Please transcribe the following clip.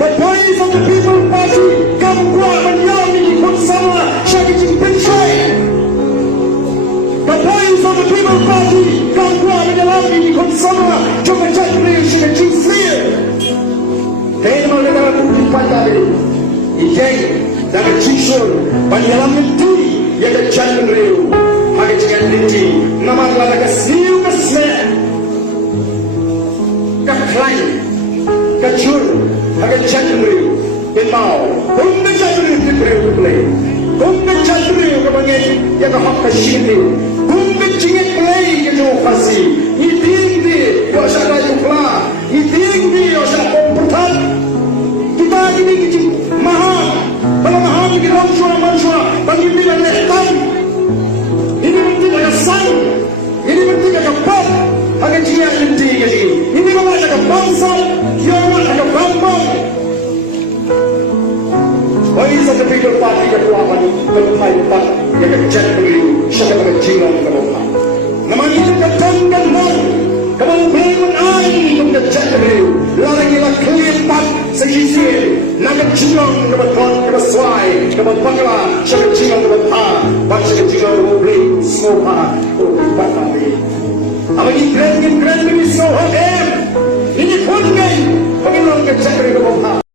The boys of the People Party come kwah menyalam ini khun samla syaki cimpin syai. The boys of the People Party come kwah menyalam ini khun samla jom cak beliau syaki cimpin. Kaya mahu dalam bukti pada ini. Ijeng dan cisul menyalam itu yang cak beliau. Hanya jangan tinggi nama Allah kesiu kesel. Keklaim, kecur, agak jatuh, benau, kumde jatuh diberi, kumde jatuh kebangai yang hak kesini, kumde cingit play yang jauh kasih, itinggi, dosa raju klah, itinggi dosa komputer, kita ini kecil, mahal, kalau mahal kita manusia, bagi kita lekan, ini mesti ada sang, ini mesti ada pop, agak cingit inti ini. Ini memang ada bangsa, yang ada bambang. Boys of the People Party ketuahan ketumai empat yang kecil beliau, syakap kecilan kemudian. Namun itu ketangkan mau, kamu bangun air untuk kecil beliau. Larangilah kelipat sejisi, nak kecilan kemudian kebesuai, kemudian bakla, syakap kecilan kemudian, baca kecilan kemudian semua empat kali. Apa ini keren ini semua ini pun kan, pengilang kecil beliau kemudian.